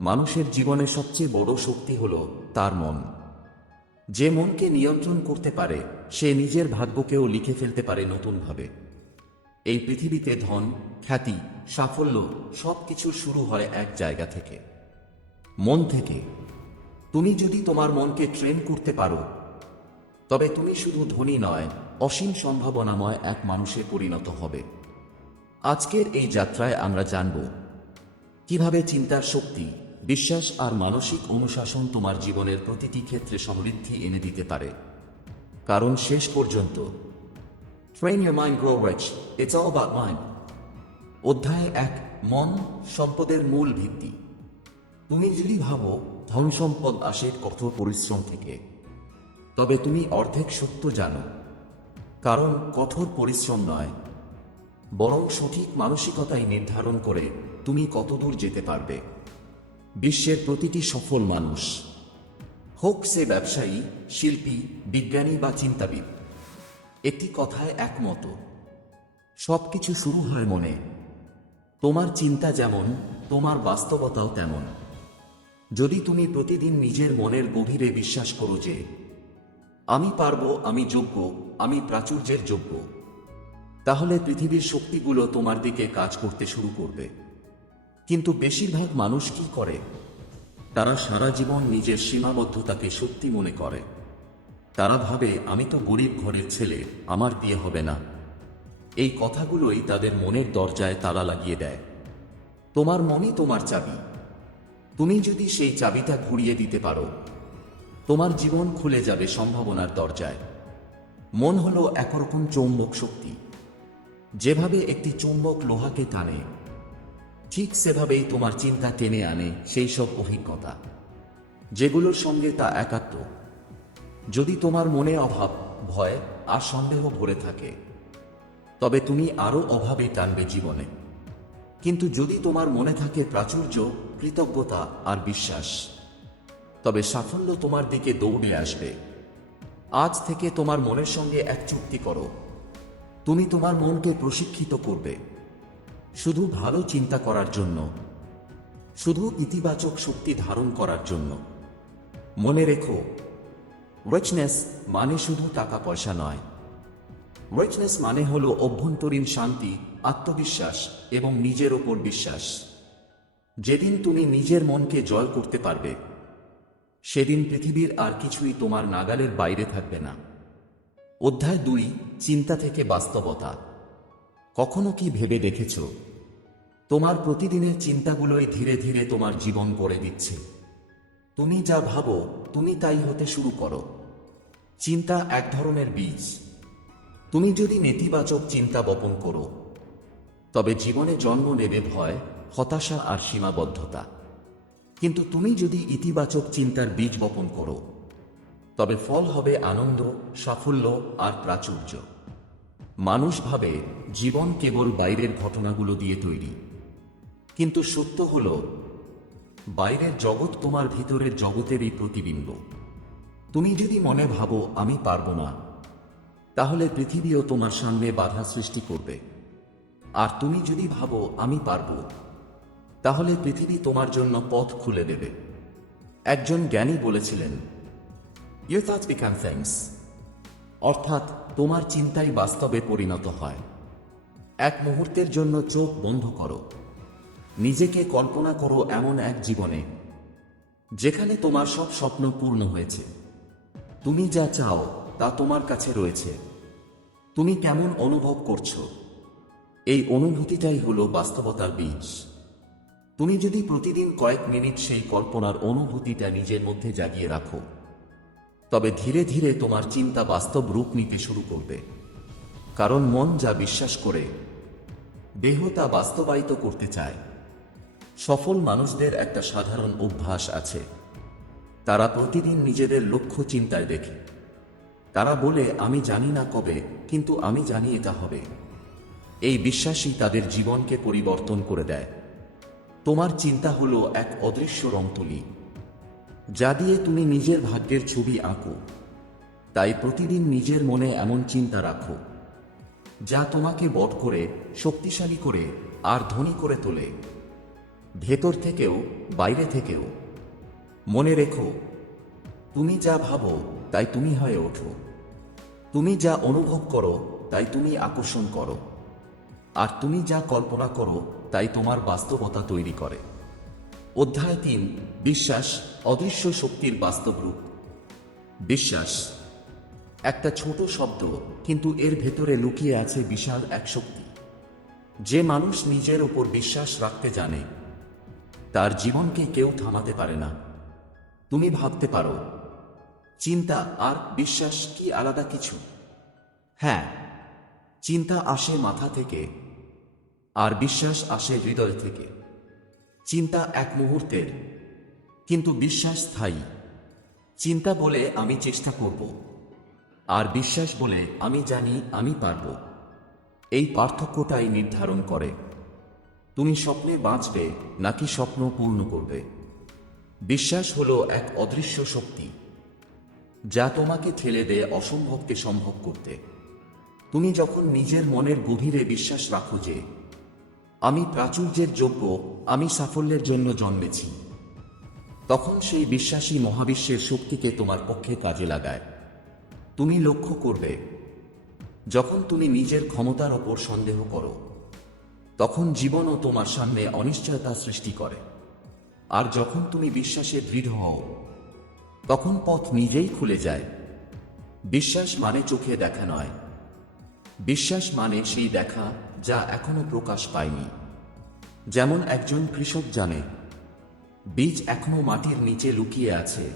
মানুষের জীবনে সবচেয়ে বড় শক্তি হল তার মন। যে মনকে নিয়ন্ত্রণ করতে পারে সে নিজের ভাগ্যকেও লিখে ফেলতে পারে নতুনভাবে। এই পৃথিবীতে ধন, খ্যাতি, সাফল্য সবকিছু শুরু হয় এক জায়গা থেকে, মন থেকে। তুমি যদি তোমার মনকে ট্রেন করতে পারো তবে তুমি শুধু ধনী নয়, অসীম সম্ভাবনাময় এক মানুষে পরিণত হবে। আজকের এই যাত্রায় আমরা জানব কিভাবে চিন্তার শক্তি, বিশ্বাস আর মানসিক অনুশাসন তোমার জীবনের প্রতিটি ক্ষেত্রে সমৃদ্ধি এনে দিতে পারে। কারণ শেষ পর্যন্ত train your mind grow rich, it's all about mind. অধ্যায় 1, মন সম্পদের মূল ভিত্তি। তুমি যদি ভাবো ধন সম্পদ আসে কঠোর পরিশ্রম থেকে, তবে তুমি অর্ধেক সত্য জানো। কারণ কঠোর পরিশ্রম নয়, বরং সঠিক মানসিকতাই নির্ধারণ করে তুমি কতদূর যেতে পারবে। বিশ্বের প্রতিটি সফল মানুষ, হোক সে ব্যবসায়ী, শিল্পী, বিজ্ঞানী বা চিন্তাবিদ, একটি কথায় একমত: সবকিছু শুরু হয় মনে। তোমার চিন্তা যেমন, তোমার বাস্তবতাও তেমন। যদি তুমি প্রতিদিন নিজের মনের গভীরে বিশ্বাস করো যে আমি পারবো, আমি যোগ্য, আমি প্রাচুর্যের যোগ্য, তাহলে পৃথিবীর শক্তিগুলো তোমার দিকে কাজ করতে শুরু করবে। কিন্তু বেশিরভাগ মানুষ কি করে? তারা সারা জীবন নিজের সীমাবদ্ধতাকে সত্যি মনে করে। তারা ভাবে, আমি তো গরিব ঘরের ছেলে, আমার বিয়ে হবে না। এই কথাগুলোই তাদের মনের দরজায় তালা লাগিয়ে দেয়। তোমার মনই তোমার চাবি। তুমি যদি সেই চাবিটা ঘুরিয়ে দিতে পারো, তোমার জীবন খুলে যাবে সম্ভাবনার দরজায়। মন হলো একরকম চৌম্বক শক্তি। যেভাবে একটি চুম্বক লোহাকে টানে, ঠিক সেভাবেই তোমার চিন্তা টেনে আনে সেই সব অভিজ্ঞতা যেগুলোর সঙ্গে তা একাত্ম। যদি তোমার মনে অভাব, ভয় আর সন্দেহ ভরে থাকে, তবে তুমি আরও অভাবে টানবে জীবনে। কিন্তু যদি তোমার মনে থাকে প্রাচুর্য, কৃতজ্ঞতা আর বিশ্বাস, তবে সাফল্য তোমার দিকে দৌড়ে আসবে। আজ থেকে তোমার মনের সঙ্গে এক চুক্তি করো। তুমি তোমার মনকে প্রশিক্ষিত করবে শুধু ভালো চিন্তা করার জন্য, শুধু ইতিবাচক শক্তি ধারণ করার জন্য। মনে রেখো, রিচনেস মানে শুধু টাকা পয়সা নয়। রিচনেস মানে হলো অভ্যন্তরীণ শান্তি, আত্মবিশ্বাস এবং নিজের ওপর বিশ্বাস। যেদিন তুমি নিজের মনকে জয় করতে পারবে, সেদিন পৃথিবীর আর কিছুই তোমার নাগালের বাইরে থাকবে না। অধ্যায় 2, চিন্তা থেকে বাস্তবতা। কখনো কি ভেবে দেখেছ, তোমার প্রতিদিনের চিন্তাগুলোই ধীরে ধীরে তোমার জীবন গড়ে দিচ্ছে? তুমি যা ভাবো, তুমি তাই হতে শুরু করো। চিন্তা এক ধরনের বীজ। তুমি যদি নেতিবাচক চিন্তা বপন করো, তবে জীবনে জন্ম নেবে ভয়, হতাশা আর সীমাবদ্ধতা। কিন্তু তুমি যদি ইতিবাচক চিন্তার বীজ বপন করো, তবে ফল হবে আনন্দ, সাফল্য আর প্রাচুর্য। মানুষ ভাবে জীবন কেবল বাইরের ঘটনাগুলো দিয়ে তৈরি, কিন্তু সত্য হলো বাইরের জগৎ তোমার ভিতরের জগতেরই প্রতিবিম্ব। তুমি যদি মনে ভাবো আমি পারবো না, তাহলে পৃথিবীও তোমার সামনে বাধা সৃষ্টি করবে। আর তুমি যদি ভাবো আমি পারবো, তাহলে পৃথিবী তোমার জন্য পথ খুলে দেবে। একজন জ্ঞানী বলেছিলেন, Your thoughts become things। অর্থাৎ তোমার চিন্তাই বাস্তবে পরিণত হয়। এক মুহূর্তের জন্য চোখ বন্ধ করো। নিজেকে কল্পনা করো এমন এক জীবনে যেখানে তোমার সব স্বপ্ন পূর্ণ হয়েছে। তুমি যা চাও তা তোমার কাছে রয়েছে। তুমি কেমন অনুভব করছো? এই অনুভূতিটাই হলো বাস্তবতার বীজ। তুমি যদি প্রতিদিন কয়েক মিনিট সেই কল্পনার অনুভূতিটা নিজের মধ্যে জাগিয়ে রাখো, তবে ধীরে ধীরে তোমার চিন্তা বাস্তব রূপ নিতে শুরু করবে। কারণ মন যা বিশ্বাস করে, দেহ তা বাস্তবায়িত করতে চায়। সফল মানুষদের একটা সাধারণ অভ্যাস আছে। তারা প্রতিদিন নিজেদের লক্ষ্য চিন্তায় দেখে। তারা বলে, আমি জানি না কবে, কিন্তু আমি জানি এটা হবে। এই বিশ্বাসই তাদের জীবনকে পরিবর্তন করে দেয়। তোমার চিন্তা হলো এক অদৃশ্য রংতুলি, যা দিয়ে তুমি নিজের ভাগ্যের ছবি আঁকো। তাই প্রতিদিন নিজের মনে এমন চিন্তা রাখো যা তোমাকে বড় করে, শক্তিশালী করে আর ধনী করে তোলে। ভেতর থেকেও বাইরে থেকেও। মনে রেখো, তুমি যা ভাবো তাই তুমি হয়ে ওঠো। তুমি যা অনুভব করো তাই তুমি আকর্ষণ করো। আর তুমি যা কল্পনা করো তাই তোমার বাস্তবতা তৈরি করে। অধ্যায় 3, বিশ্বাস, অদৃশ্য শক্তির বাস্তব রূপ। বিশ্বাস একটা ছোট শব্দ, কিন্তু এর ভেতরে লুকিয়ে আছে বিশাল এক শক্তি। যে মানুষ নিজের ওপর বিশ্বাস রাখতে জানে, তার জীবনকে কেউ থামাতে পারে না। তুমি ভাবতে পারো, চিন্তা আর বিশ্বাস কি আলাদা কিছু? হ্যাঁ, চিন্তা আসে মাথা থেকে, আর বিশ্বাস আসে হৃদয় থেকে। চিন্তা এক মুহূর্তের, কিন্তু বিশ্বাস স্থায়ী। চিন্তা বলে আমি চেষ্টা করব, আর বিশ্বাস বলে আমি জানি আমি পারব। এই পার্থক্যটাই নির্ধারণ করে তুমি স্বপ্নে বাঁচবে নাকি স্বপ্ন পূর্ণ করবে। বিশ্বাস হলো এক অদৃশ্য শক্তি, যা তোমাকে ঠেলে দেয় অসম্ভবকে সম্ভব করতে। তুমি যখন নিজের মনের গভীরে বিশ্বাস রাখো যে আমি প্রাচুর্যের যোগ্য, আমি সাফল্যের জন্য জন্মেছি, তখন সেই বিশ্বাসী মহাবিশ্বের শক্তিকে তোমার পক্ষে কাজে লাগায়। তুমি লক্ষ্য করবে, যখন তুমি নিজের ক্ষমতার ওপর সন্দেহ করো, তখন জীবনও তোমার সামনে অনিশ্চয়তা সৃষ্টি করে। আর যখন তুমি বিশ্বাসে দৃঢ় হও, তখন পথ নিজেই খুলে যায়। বিশ্বাস মানে চোখে দেখা নয়, বিশ্বাস মানে সেই দেখা যা এখনো প্রকাশ পায়নি। যেমন একজন কৃষক জানে বীজ এখনো মাটির নিচে লুকিয়ে আছে,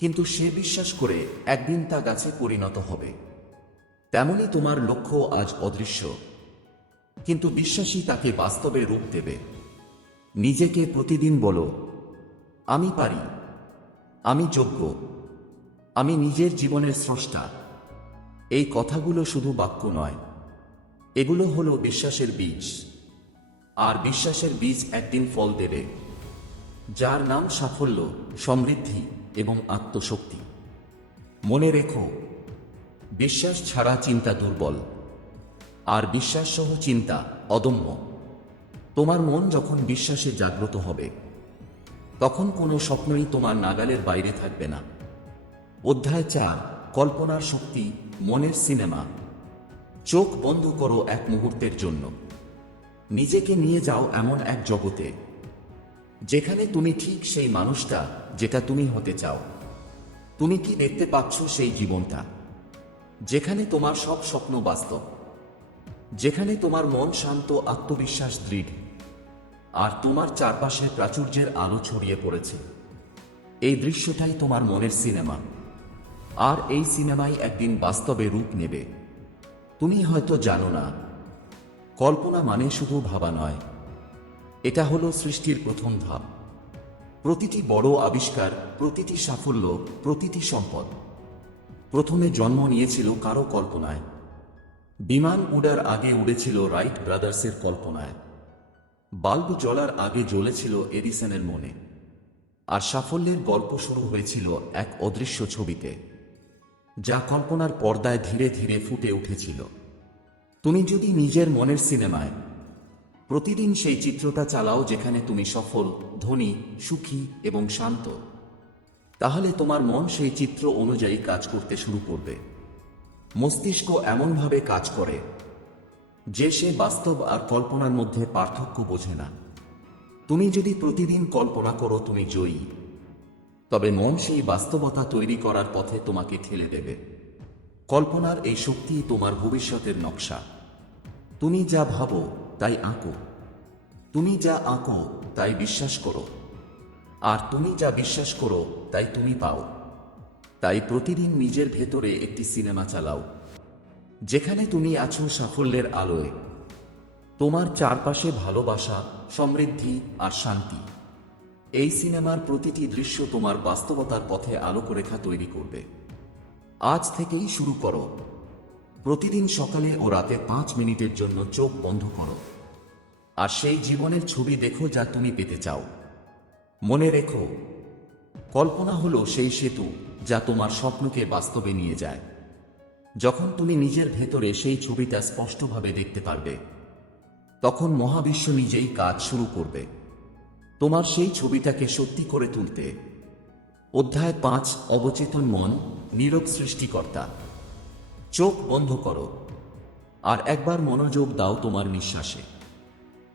কিন্তু সে বিশ্বাস করে একদিন তা গাছে পরিণত হবে। তেমনি তোমার লক্ষ্য আজ অদৃশ্য, কিন্তু বিশ্বাসী তাকে বাস্তবে রূপ দেবে। নিজেকে প্রতিদিন বলো, আমি পারি, আমি যোগ্য, আমি নিজের জীবনের স্রষ্টা। এই কথাগুলো শুধু বাক্য নয়, এগুলো হলো বিশ্বাসের বীজ। আর বিশ্বাসের বীজ একদিন ফল দেবে, যার নাম সাফল্য, সমৃদ্ধি এবং আত্মশক্তি। মনে রেখো, বিশ্বাস ছাড়া চিন্তা দুর্বল, আর বিশ্বাস সহ চিন্তা অদম্য। তোমার মন যখন বিশ্বাসে জাগ্রত হবে, তখন কোনো স্বপ্নই তোমার নাগালের বাইরে থাকবে না। অধ্যায় 4, কল্পনার শক্তি, মনের সিনেমা। চোখ বন্ধ করো এক মুহূর্তের জন্য। নিজেকে নিয়ে যাও এমন এক জগতে, যেখানে তুমি ঠিক সেই মানুষটা যেটা তুমি হতে চাও। তুমি কি দেখতে পাচ্ছ সেই জীবনটা, যেখানে তোমার সব স্বপ্ন বাস্তব, যেখানে তোমার মন শান্ত, আত্মবিশ্বাস দৃঢ়, আর তোমার চারপাশে প্রাচুর্যের আলো ছড়িয়ে পড়েছে? এই দৃশ্যটাই তোমার মনের সিনেমা, আর এই সিনেমাই একদিন বাস্তবে রূপ নেবে। তুমি হয়তো জানো না, কল্পনা মানে শুধু ভাবা নয়, এটা হলো সৃষ্টির প্রথম ধাপ। প্রতিটি বড় আবিষ্কার, প্রতিটি সাফল্য, প্রতিটি সম্পদ প্রথমে জন্ম নিয়েছিল কারো কল্পনায়। বিমান উড়ার আগে উড়েছিল রাইট ব্রাদার্সের কল্পনায়, বাল্ব জ্বলার আগে জ্বলেছিল এডিসনের মনে, আর সাফল্যের গল্প শুরু হয়েছিল এক অদৃশ্য ছবিতে, যা কল্পনার পর্দায় ধীরে ধীরে ফুটে উঠেছিল। তুমি যদি নিজের মনের সিনেমায় প্রতিদিন সেই চিত্রটা চালাও, যেখানে তুমি সফল, ধনী, সুখী এবং শান্ত, তাহলে তোমার মন সেই চিত্র অনুযায়ী কাজ করতে শুরু করবে। মস্তিষ্ক এমনভাবে কাজ করে যে সে বাস্তব আর কল্পনার মধ্যে পার্থক্য বোঝে না। তুমি যদি প্রতিদিন কল্পনা করো তুমি জয়ী, তবে মন সেই বাস্তবতা তৈরি করার পথে তোমাকে ঠেলে দেবে। কল্পনার এই শক্তি তোমার ভবিষ্যতের নকশা। তুমি যা ভাবো তাই আঁকো, তুমি যা আঁকো তাই বিশ্বাস করো, আর তুমি যা বিশ্বাস করো তাই তুমি পাও। তাই প্রতিদিন নিজের ভেতরে একটি সিনেমা চালাও, যেখানে তুমি আছো সাফল্যের আলোয়, তোমার চারপাশে ভালোবাসা, সমৃদ্ধি আর শান্তি। এই সিনেমার প্রতিটি দৃশ্য তোমার বাস্তবতার পথে আলোকরেখা তৈরি করবে। আজ থেকেই শুরু করো। প্রতিদিন সকালে ও রাতে 5 মিনিটের জন্য চোখ বন্ধ করো, আর সেই জীবনের ছবি দেখো যা তুমি পেতে চাও। মনে রেখো, কল্পনা হলো সেই সেতু যা তোমার স্বপ্নকে বাস্তবে নিয়ে যায়। যখন তুমি নিজের ভেতরে সেই ছবিটা স্পষ্টভাবে দেখতে পারবে, তখন মহাবিশ্ব নিজেই কাজ শুরু করবে। তোমার সেই ছবিটাকে সত্যি করে তুলতে। অধ্যায় 5, অবচেতন মন, নীরব সৃষ্টিকর্তা। চোখ বন্ধ করো আর একবার মনোযোগ দাও তোমার নিঃশ্বাসে।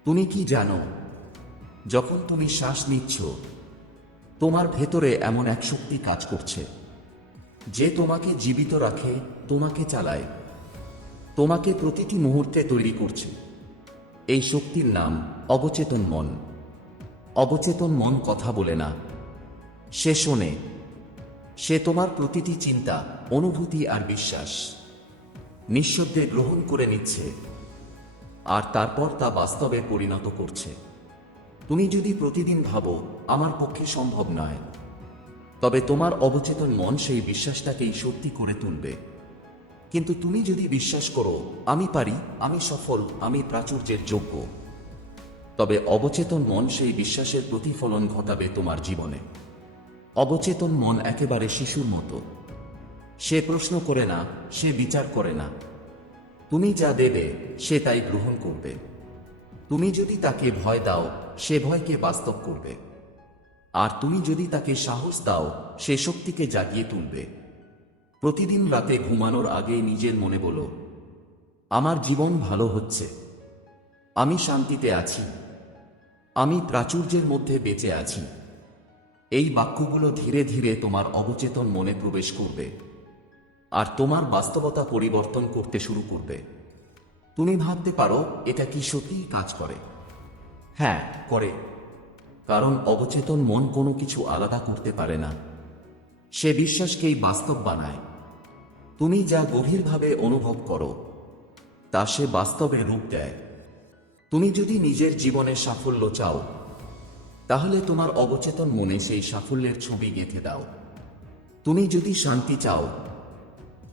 তুমি কি জানো, যখন তুমি শ্বাস নিচ্ছ, তোমার ভেতরে এমন এক শক্তি কাজ করছে যে তোমাকে জীবিত রাখে, তোমাকে চালায়, তোমাকে প্রতিটি মুহূর্তে তৈরি করছে। এই শক্তির নাম অবচেতন মন। অবচেতন মন কথা বলে না, সে শোনে। সে তোমার প্রতিটি চিন্তা, অনুভূতি আর বিশ্বাস নিঃশব্দে গ্রহণ করে নিচ্ছে আর তারপর তা বাস্তবে পরিণত করছে। তুমি যদি প্রতিদিন ভাবো আমার পক্ষে সম্ভব নয়, তবে তোমার অবচেতন মন সেই বিশ্বাসটাকেই সত্যি করে তুলবে। কিন্তু তুমি যদি বিশ্বাস করো আমি পারি, আমি সফল, আমি প্রাচুর্যের যোগ্য, তবে অবচেতন মন সেই বিশ্বাসের প্রতিফলন ঘটাবে তোমার জীবনে। অবচেতন মন একেবারে শিশুর মতো। সে প্রশ্ন করে না, সে বিচার করে না। তুমি যা দেবে সে তাই গ্রহণ করবে। তুমি যদি তাকে ভয় দাও, সে ভয়কে বাস্তব করবে। আর তুমি যদি তাকে সাহস দাও, সে শক্তিকে জাগিয়ে তুলবে। প্রতিদিন রাতে ঘুমানোর আগে নিজের মনে বলো, আমার জীবন ভালো হচ্ছে, আমি শান্তিতে আছি, আমি প্রাচুর্যের মধ্যে বেঁচে আছি। এই বাক্যগুলো ধীরে ধীরে তোমার অবচেতন মনে প্রবেশ করবে আর তোমার বাস্তবতা পরিবর্তন করতে শুরু করবে। তুমি ভাবতে পারো এটা কি সত্যিই কাজ করে? হ্যাঁ, করে। কারণ অবচেতন মন কোনো কিছু আলাদা করতে পারে না, সে বিশ্বাসকেই বাস্তব বানায়। তুমি যা গভীরভাবে অনুভব করো তা সে বাস্তবে রূপ দেয়। তুমি যদি নিজের জীবনে সাফল্য চাও, তাহলে তোমার অবচেতন মনে সেই সাফল্যের ছবি গেঁথে দাও। তুমি যদি শান্তি চাও,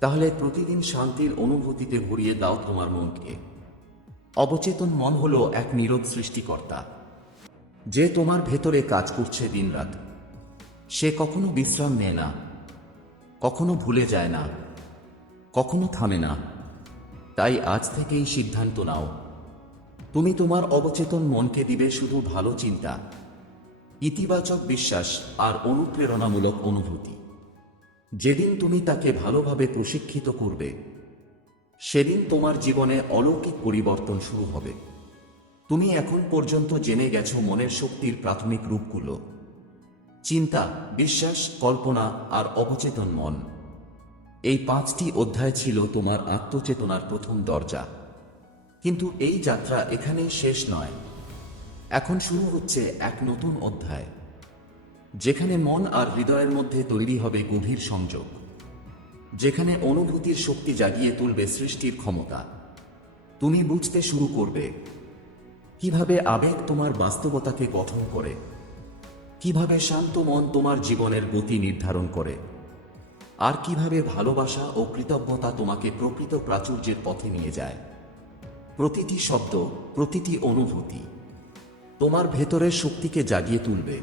তাহলে প্রতিদিন শান্তির অনুভূতিতে ভরিয়ে দাও তোমার মনকে। অবচেতন মন হলো এক নীরব সৃষ্টিকর্তা, যে তোমার ভেতরে কাজ করছে দিনরাত। সে কখনো বিশ্রাম নেয় না, কখনো ভুলে যায় না, কখনো থামে না। তাই আজ থেকেই সিদ্ধান্ত নাও, তুমি তোমার অবচেতন মনকে দিবে শুধু ভালো চিন্তা, ইতিবাচক বিশ্বাস আর অনুপ্রেরণামূলক অনুভূতি। যেদিন তুমি তাকে ভালোভাবে প্রশিক্ষিত করবে, সেদিন তোমার জীবনে অলৌকিক পরিবর্তন শুরু হবে। তুমি এখন পর্যন্ত জেনে গেছো মনের শক্তির প্রাথমিক রূপগুলো: চিন্তা, বিশ্বাস, কল্পনা আর অবচেতন মন। এই 5টি অধ্যায় ছিল তোমার আত্মচেতনার প্রথম দরজা। কিন্তু এই যাত্রা এখানেই শেষ নয়। এখন শুরু হচ্ছে এক নতুন অধ্যায়, যেখানে মন আর হৃদয়ের মধ্যে তৈরি হবে গভীর সংযোগ, যেখানে অনুভূতির শক্তি জাগিয়ে তুলবে সৃষ্টির ক্ষমতা। তুমি বুঝতে শুরু করবে কিভাবে আবেগ তোমার বাস্তবতাকে গঠন করে, কিভাবে শান্ত মন তোমার জীবনের গতি নির্ধারণ করে, আর কিভাবে ভালোবাসা ও কৃতজ্ঞতা তোমাকে প্রকৃত প্রাচুর্যের পথে নিয়ে যায়। প্রতিটি শব্দ, প্রতিটি অনুভূতি তোমার ভেতরের শক্তিকে জাগিয়ে তুলবে।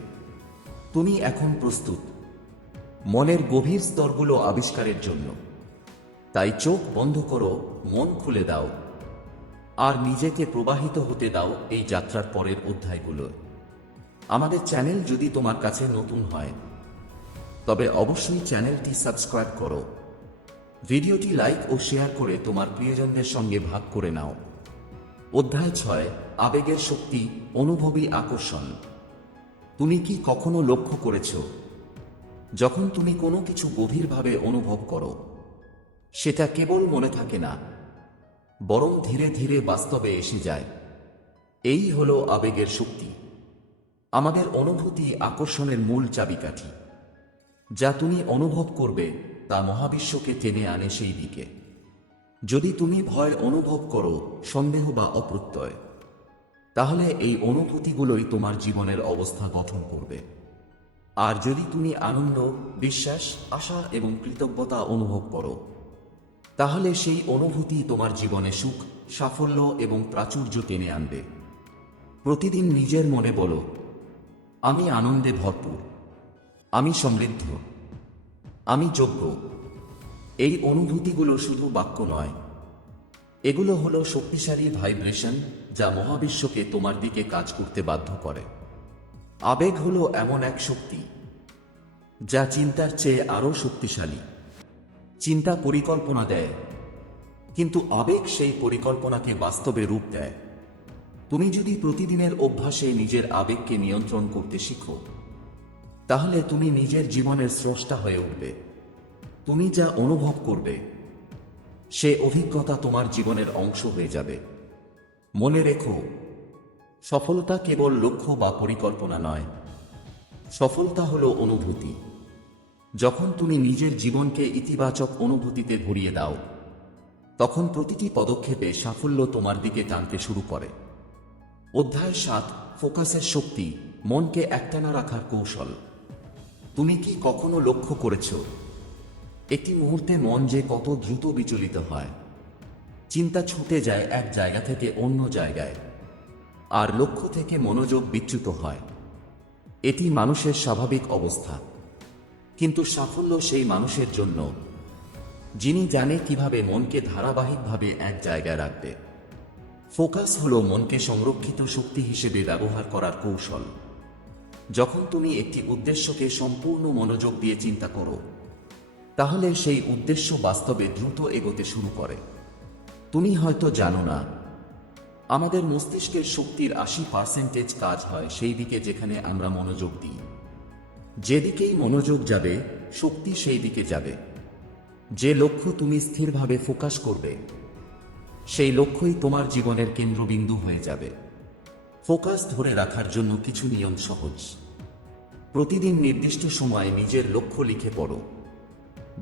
তুমি এখন প্রস্তুত মনের গভীর স্তরগুলো আবিষ্কারের জন্য। তাই চোখ বন্ধ করো, মন খুলে দাও আর নিজেকে প্রবাহিত হতে দাও এই যাত্রার পরের অধ্যায়গুলো। আমাদের চ্যানেল যদি তোমার কাছে নতুন হয়, তবে অবশ্যই চ্যানেলটি সাবস্ক্রাইব করো। ভিডিওটি লাইক ও শেয়ার করে তোমার প্রিয়জনদের সঙ্গে ভাগ করে নাও। অধ্যায় 6, আবেগের শক্তি, অনুভবী আকর্ষণ। তুমি কি কখনো লক্ষ্য করেছ, যখন তুমি কোনো কিছু গভীরভাবে অনুভব করো, সেটা কেবল মনে থাকে না, বরং ধীরে ধীরে বাস্তবে এসে যায়? এই হলো আবেগের শক্তি, আমাদের অনুভূতি আকর্ষণের মূল চাবিকাঠি। যা তুমি অনুভব করবে তা মহাবিশ্বকে টেনে আনে সেই দিকে। যদি তুমি ভয় অনুভব করো, সন্দেহ বা অপ্রত্যয়, তাহলে এই অনুভূতিগুলোই তোমার জীবনের অবস্থা গঠন করবে। আর যদি তুমি আনন্দ, বিশ্বাস, আশা এবং কৃতজ্ঞতা অনুভব করো, তাহলে সেই অনুভূতি তোমার জীবনে সুখ, সাফল্য এবং প্রাচুর্য টেনে আনবে। প্রতিদিন নিজের মনে বলো, আমি আনন্দে ভরপুর, আমি সমৃদ্ধ, আমি যোগ্য। এই অনুভূতিগুলো শুধু বাক্য নয়, এগুলো হলো শক্তিশালী ভাইব্রেশন, যা মহাবিশ্বকে তোমার দিকে কাজ করতে বাধ্য করে। আবেগ হলো এমন এক শক্তি যা চিন্তার চেয়ে আরও শক্তিশালী। চিন্তা পরিকল্পনা দেয়, কিন্তু আবেগ সেই পরিকল্পনাকে বাস্তবে রূপ দেয়। তুমি যদি প্রতিদিনের অভ্যাসে নিজের আবেগকে নিয়ন্ত্রণ করতে শিখো, তাহলে তুমি নিজের জীবনের স্রষ্টা হয়ে উঠবে। তুমি যা অনুভব করবে সে অভিজ্ঞতা তোমার জীবনের অংশ হয়ে যাবে। মনে রেখো, সফলতা কেবল লক্ষ্য বা পরিকল্পনা নয়, সফলতা হলো অনুভূতি। যখন তুমি নিজের জীবনকে ইতিবাচক অনুভূতিতে ভরিয়ে দাও, তখন প্রতিটি পদক্ষেপে সাফল্য তোমার দিকে টানতে শুরু করে। অধ্যায় 7, ফোকাসের শক্তি, মনকে একটানা রাখার কৌশল। তুমি কি কখনো লক্ষ্য করেছ একটি মুহূর্তে মন যে কত দ্রুত বিচলিত হয়? চিন্তা ছুটে যায় এক জায়গা থেকে অন্য জায়গায়, আর লক্ষ্য থেকে মনোযোগ বিচ্যুত হয়। এটি মানুষের স্বাভাবিক অবস্থা, কিন্তু সাফল্য সেই মানুষের জন্য যিনি জানে কিভাবে মনকে ধারাবাহিকভাবে এক জায়গায় রাখবে। ফোকাস হলো মনকে সংরক্ষিত শক্তি হিসেবে ব্যবহার করার কৌশল। যখন তুমি একটি উদ্দেশ্যকে সম্পূর্ণ মনোযোগ দিয়ে চিন্তা করো, তাহলে সেই উদ্দেশ্য বাস্তবে দ্রুত এগোতে শুরু করে। তুমি হয়তো জানো না, আমাদের মস্তিষ্কের শক্তির 80% কাজ হয় সেই দিকে যেখানে আমরা মনোযোগ দিই। যেদিকেই মনোযোগ যাবে, শক্তি সেই দিকে যাবে। যে লক্ষ্য তুমি স্থিরভাবে ফোকাস করবে, সেই লক্ষ্যই তোমার জীবনের কেন্দ্রবিন্দু হয়ে যাবে। ফোকাস ধরে রাখার জন্য কিছু নিয়ম সহজ। প্রতিদিন নির্দিষ্ট সময়ে নিজের লক্ষ্য লিখে পড়ো।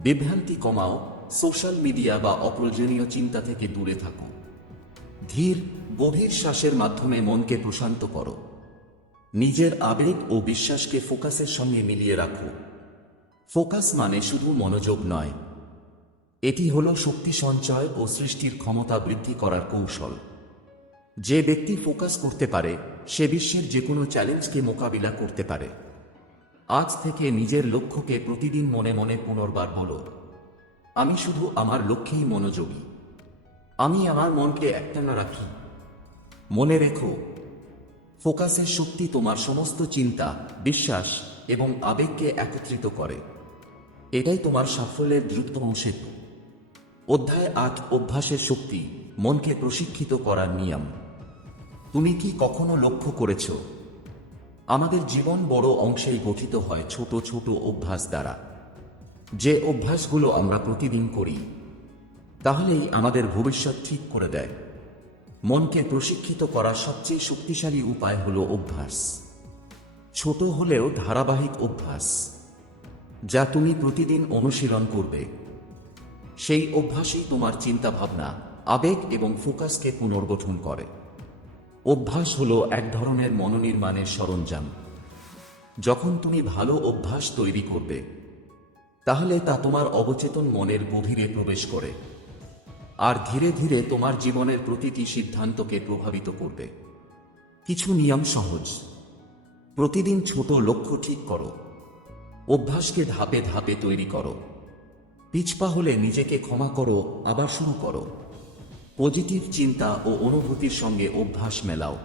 বিভ্রান্তি কমাও, সোশ্যাল মিডিয়া বা অপ্রয়োজনীয় চিন্তা থেকে দূরে থাকো। ধীর, গভীর শ্বাসের মাধ্যমে মনকে প্রশান্ত করো। নিজের আবেগ ও বিশ্বাসকে ফোকাসের সঙ্গে মিলিয়ে রাখো। ফোকাস মানে শুধু মনোযোগ নয়, এটি হলো শক্তি সঞ্চয় ও সৃষ্টির ক্ষমতা বৃদ্ধি করার কৌশল। যে ব্যক্তি ফোকাস করতে পারে, সে বিশ্বের যে কোনো চ্যালেঞ্জকে মোকাবিলা করতে পারে। আজ থেকে নিজের লক্ষ্যকে প্রতিদিন মনে মনে পুনর্বার বলো, আমি শুধু আমার লক্ষ্যেই মনোযোগী। আমি আমার মনকে একটানা রাখি। মনে রেখো, ফোকাসের শক্তি তোমার সমস্ত চিন্তা, বিশ্বাস এবং আবেগকে একত্রিত করে। এটাই তোমার সাফল্যের দ্রুততম সেতু। অধ্যায় 8, অভ্যাসের শক্তি, মনকে প্রশিক্ষিত করার নিয়ম। তুমি কি কখনো লক্ষ্য করেছ, আমাদের জীবন বড় অংশেই গঠিত হয় ছোট ছোট অভ্যাস দ্বারা। যে অভ্যাসগুলো আমরা প্রতিদিন করি, তাহলেই আমাদের ভবিষ্যৎ ঠিক করে দেয়। মনকে প্রশিক্ষিত করার সবচেয়ে শক্তিশালী উপায় হলো অভ্যাস। ছোট হলেও ধারাবাহিক অভ্যাস, যা তুমি প্রতিদিন অনুশীলন করবে। সেই অভ্যাসই তোমার চিন্তাভাবনা, আবেগ এবং ফোকাসকে পুনর্গঠন করে। অভ্যাস হলো এক ধরনের মনোনির্মাণের সরঞ্জাম। যখন তুমি ভালো অভ্যাস তৈরি করবে, তাহলে তা তোমার অবচেতন মনের গভীরে প্রবেশ করে, আর ধীরে ধীরে তোমার জীবনের প্রতিটি সিদ্ধান্তকে প্রভাবিত করবে। কিছু নিয়ম সহজ। প্রতিদিন ছোট লক্ষ্য ঠিক করো। অভ্যাসকে ধাপে ধাপে তৈরি করো। পিছপা হলে নিজেকে ক্ষমা করো, আবার শুরু করো। পজিটিভ চিন্তা ও অনুভূতির সঙ্গে অভ্যাস মেলাও।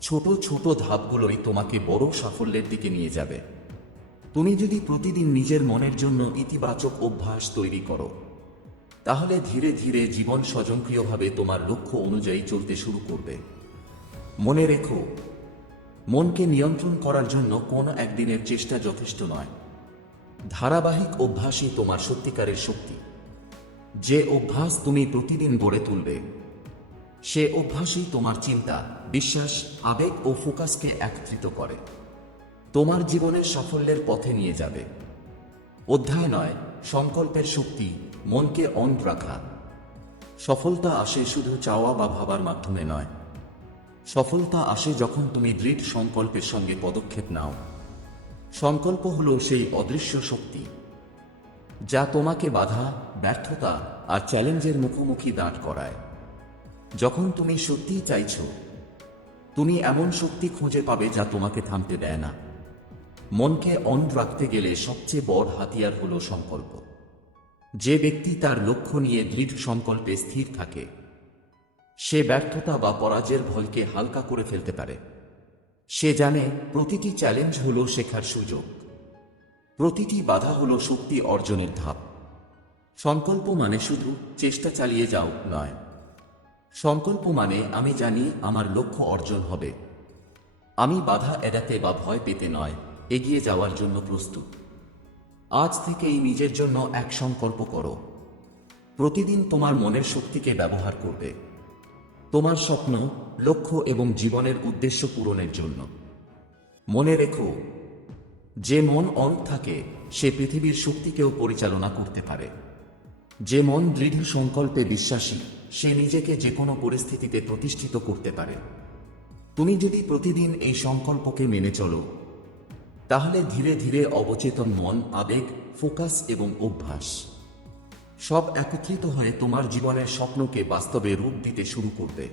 ছোট ছোট ধাপগুলোই তোমাকে বড় সাফল্যের দিকে নিয়ে যাবে। তুমি যদি প্রতিদিন নিজের মনের জন্য ইতিবাচক অভ্যাস তৈরি করো, তাহলে ধীরে ধীরে জীবন স্বয়ংক্রিয়ভাবে তোমার লক্ষ্য অনুযায়ী চলতে শুরু করবে। মনে রেখো, মনকে নিয়ন্ত্রণ করার জন্য কোনো একদিনের চেষ্টা যথেষ্ট নয়। ধারাবাহিক অভ্যাসই তোমার সত্যিকারের শক্তি। যে অভ্যাস তুমি প্রতিদিন গড়ে তুলবে, সে অভ্যাসই তোমার চিন্তা, বিশ্বাস, আবেগ ও ফোকাসকে একত্রিত করে, তোমার জীবনের সাফল্যের পথে নিয়ে যাবে। অধ্যায় 9, সংকল্পের শক্তি, মনকে অন রাখা। সফলতা আসে শুধু চাওয়া বা ভাবার মাধ্যমে নয়। সফলতা আসে যখন তুমি দৃঢ় সংকল্পের সঙ্গে পদক্ষেপ নাও। সংকল্প হলো সেই অদৃশ্য শক্তি যা তোমাকে বাধা, ব্যর্থতা আর চ্যালেঞ্জের মুখোমুখি দাঁড় করায়। যখন তুমি সত্যিই চাইছ, তুমি এমন শক্তি খুঁজে পাবে যা তোমাকে থামতে দেয় না। মনকে অন রাখতে গেলে সবচেয়ে বড় হাতিয়ার হলো সংকল্প। যে ব্যক্তি তার লক্ষ্য নিয়ে দৃঢ় সংকল্পে স্থির থাকে, সে ব্যর্থতা বা পরাজয়ের ভয়কে হালকা করে ফেলতে পারে। সে জানে প্রতিটি চ্যালেঞ্জ হলো শেখার সুযোগ, প্রতিটি বাধা হলো শক্তি অর্জনের ধাপ। সংকল্প মানে শুধু চেষ্টা চালিয়ে যাও নয়, সংকল্প মানে আমি জানি আমার লক্ষ্য অর্জন হবে, আমি বাধা এড়াতে বা ভয় পেতে নয়, এগিয়ে যাওয়ার জন্য প্রস্তুত। আজ থেকেই নিজের জন্য এক সংকল্প করো, প্রতিদিন তোমার মনের শক্তিকে ব্যবহার করবে তোমার স্বপ্ন, লক্ষ্য এবং জীবনের উদ্দেশ্য পূরণের জন্য। মনে রেখো, যে মন অন থাকে সে পৃথিবীর শক্তিকেও পরিচালনা করতে পারে। যে মন দৃঢ় সংকল্পে বিশ্বাসী সে নিজেকে যে কোনো পরিস্থিতিতে প্রতিষ্ঠিত করতে পারে। তুমি যদি প্রতিদিন এই সংকল্পকে মেনে চলো, তাহলে ধীরে ধীরে অবচেতন মন, আবেগ, ফোকাস এবং অভ্যাস সব একত্রিত হয়ে তোমার জীবনের স্বপ্নকে বাস্তবে রূপ দিতে শুরু করবে।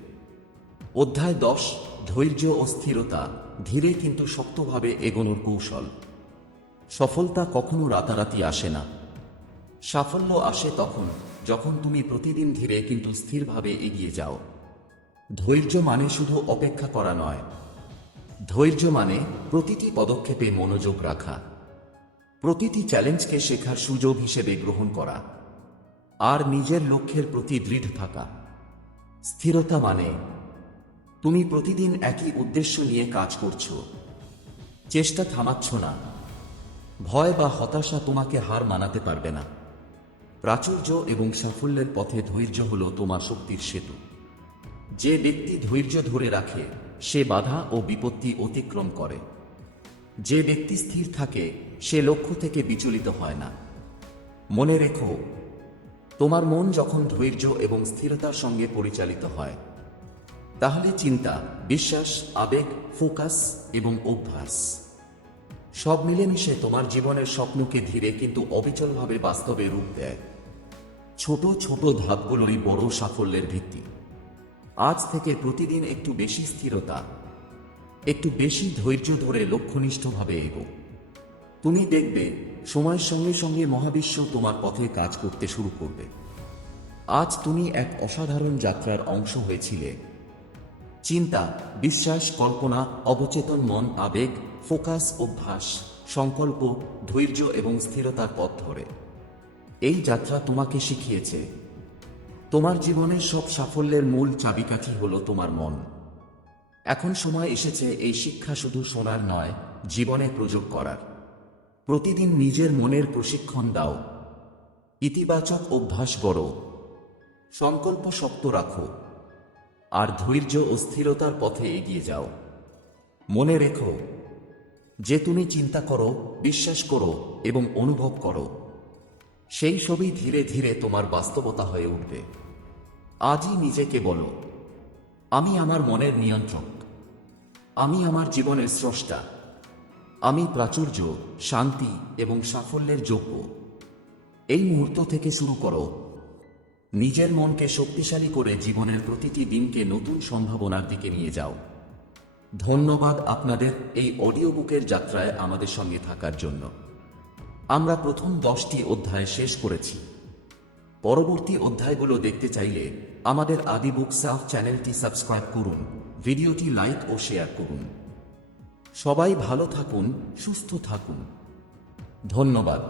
অধ্যায় 10, ধৈর্য ও স্থিরতা, ধীরে কিন্তু শক্তভাবে এগোনোর কৌশল। সফলতা কখনো রাতারাতি আসে না। সাফল্য আসে তখন যখন তুমি প্রতিদিন ধীরে কিন্তু স্থিরভাবে এগিয়ে যাও। ধৈর্য মানে শুধু অপেক্ষা করা নয়, ধৈর্য মানে প্রতিটি পদক্ষেপে মনোযোগ রাখা, প্রতিটি চ্যালেঞ্জকে শেখার সুযোগ হিসেবে গ্রহণ করা, আর নিজের লক্ষ্যের প্রতি দৃঢ় থাকা। স্থিরতা মানে তুমি প্রতিদিন একই উদ্দেশ্য নিয়ে কাজ করছো, চেষ্টা থামাচ্ছ না। ভয় বা হতাশা তোমাকে হার মানাতে পারবে না। প্রাচুর্য এবং সাফল্যের পথে ধৈর্য হলো তোমার শক্তির সেতু। যে ব্যক্তি ধৈর্য ধরে রাখে সে বাধা ও বিপত্তি অতিক্রম করে। যে ব্যক্তি স্থির থাকে সে লক্ষ্য থেকে বিচলিত হয় না। মনে রেখো, তোমার মন যখন ধৈর্য এবং স্থিরতার সঙ্গে পরিচালিত হয়, তাহলে চিন্তা, বিশ্বাস, আবেগ, ফোকাস এবং অভ্যাস সব মিলেমিশে তোমার জীবনের স্বপ্নকে ধীরে কিন্তু অবিচলভাবে বাস্তবে রূপ দেয়। ছোট ছোট ধাপগুলোই বড় সাফল্যের ভিত্তি। আজ থেকে প্রতিদিন একটু বেশি স্থিরতা, একটু বেশি ধৈর্য ধরে লক্ষ্যনিষ্ঠভাবে এগো। তুমি দেখবে সময়ের সঙ্গে সঙ্গে মহাবিশ্ব তোমার পথে কাজ করতে শুরু করবে। আজ তুমি এক অসাধারণ যাত্রার অংশ হয়েছিলে। চিন্তা, বিশ্বাস, কল্পনা, অবচেতন মন, আবেগ, ফোকাস, অভ্যাস, সংকল্প, ধৈর্য এবং স্থিরতার পথ ধরে এই যাত্রা তোমাকে শিখিয়েছে তোমার জীবনের সব সাফল্যের মূল চাবিকাঠি হলো তোমার মন। এখন সময় এসেছে এই শিক্ষা শুধু শোনার নয়, জীবনে প্রয়োগ করার। প্রতিদিন নিজের মনের প্রশিক্ষণ দাও, ইতিবাচক অভ্যাস গড়ো, সংকল্প শক্ত রাখো, আর ধৈর্য ও স্থিরতার পথে এগিয়ে যাও। মনে রেখো, যে তুমি চিন্তা করো, বিশ্বাস করো এবং অনুভব করো, সেই সবই ধীরে ধীরে তোমার বাস্তবতা হয়ে উঠবে। আজই নিজেকে বলো, আমি আমার মনের নিয়ন্ত্রক, আমি আমার জীবনের স্রষ্টা, আমি প্রাচুর্য, শান্তি এবং সাফল্যের যোগ্য। এই মুহূর্ত থেকে শুরু করো, নিজের মনকে শক্তিশালী করে জীবনের প্রতিটি দিনকে নতুন সম্ভাবনার দিকে নিয়ে যাও। ধন্যবাদ আপনাদের এই অডিও বুকের যাত্রায় আমাদের সঙ্গে থাকার জন্য। আমরা প্রথম 10টি অধ্যায় শেষ করেছি। পরবর্তী অধ্যায়গুলো দেখতে চাইলে আমাদের আদি বুক সাফ চ্যানেলটি সাবস্ক্রাইব করুন, ভিডিওটি লাইক ও শেয়ার করুন। সবাই ভালো থাকুন, সুস্থ থাকুন। ধন্যবাদ।